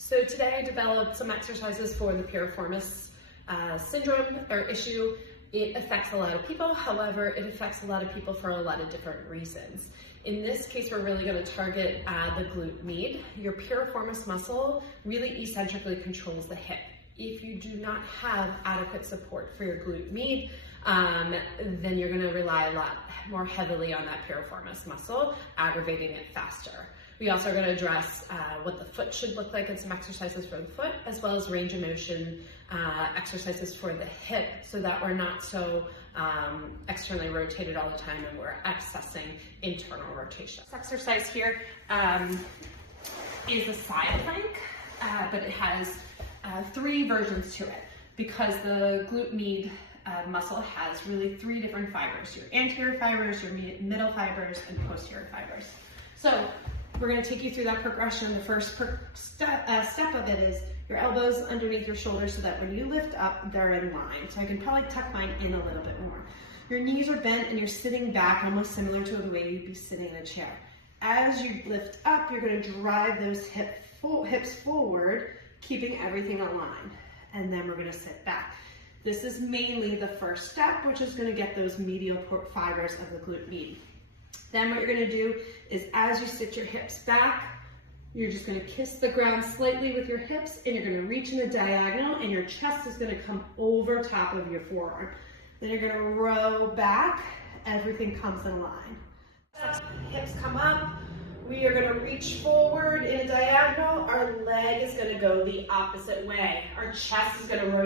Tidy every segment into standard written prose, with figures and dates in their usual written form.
So today I developed some exercises for the piriformis syndrome or issue. It affects a lot of people, however, it affects a lot of people for a lot of different reasons. In this case, we're really going to target the glute med. Your piriformis muscle really eccentrically controls the hip. If you do not have adequate support for your glute med, then you're going to rely a lot more heavily on that piriformis muscle, aggravating it faster. We also are going to address what the foot should look like and some exercises for the foot, as well as range of motion exercises for the hip, so that we're not so externally rotated all the time and we're accessing internal rotation. This exercise here is a side plank, but it has 3 versions to it, because the glute med muscle has really 3 different fibers: your anterior fibers, your middle fibers, and posterior fibers. So we're going to take you through that progression. The first step of it is your elbows underneath your shoulders so that when you lift up, they're in line. So I can probably tuck mine in a little bit more. Your knees are bent and you're sitting back, almost similar to the way you'd be sitting in a chair. As you lift up, you're going to drive those hips forward, keeping everything aligned. And then we're going to sit back. This is mainly the first step, which is going to get those medial fibers of the glute med. Then what you're going to do is, as you sit your hips back, you're just going to kiss the ground slightly with your hips, and you're going to reach in a diagonal, and your chest is going to come over top of your forearm. Then you're going to row back, everything comes in line. Hips come up, we are going to reach forward in a diagonal, our leg is going to go the opposite way. Our chest is going to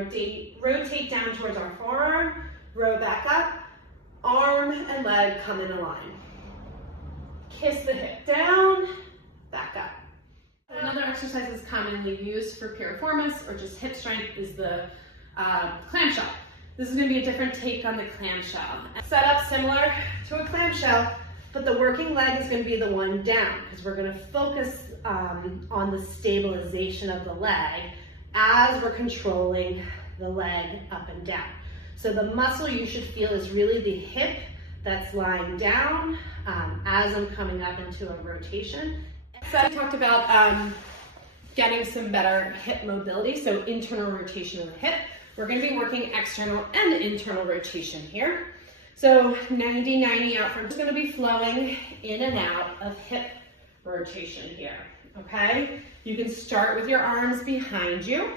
rotate down towards our forearm, row back up, arm and leg come in a line. Kiss the hip down, back up. Another exercise that's commonly used for piriformis or just hip strength is the clamshell. This is going to be a different take on the clamshell. Set up similar to a clamshell, but the working leg is going to be the one down, because we're going to focus on the stabilization of the leg as we're controlling the leg up and down. So the muscle you should feel is really the hip that's lying down as I'm coming up into a rotation. So I talked about getting some better hip mobility, so internal rotation of the hip. We're going to be working external and internal rotation here. So 90-90 out front is going to be flowing in and out of hip rotation here, okay? You can start with your arms behind you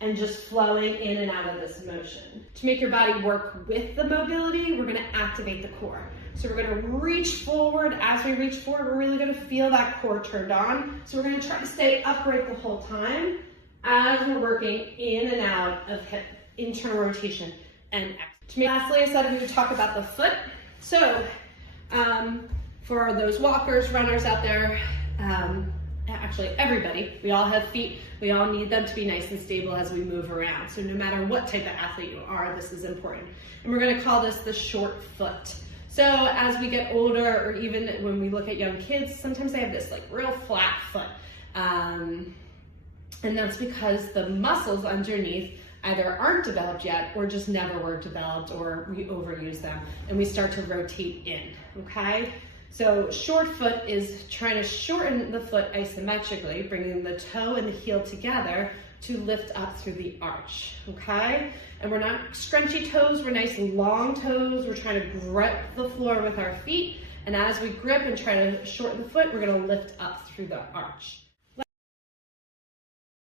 and just flowing in and out of this motion. To make your body work with the mobility, we're gonna activate the core. So we're gonna reach forward. As we reach forward, we're really gonna feel that core turned on. So we're gonna try to stay upright the whole time as we're working in and out of hip internal rotation and external. Lastly, I said we would talk about the foot. So for those walkers, runners out there, actually everybody, we all have feet, we all need them to be nice and stable as we move around. So no matter what type of athlete you are, this is important. And we're going to call this the short foot. So as we get older, or even when we look at young kids, sometimes they have this like real flat foot. And that's because the muscles underneath either aren't developed yet or just never were developed, or we overuse them and we start to rotate in, okay? So short foot is trying to shorten the foot isometrically, bringing the toe and the heel together to lift up through the arch, okay? And we're not scrunchy toes, we're nice long toes. We're trying to grip the floor with our feet. And as we grip and try to shorten the foot, we're gonna lift up through the arch.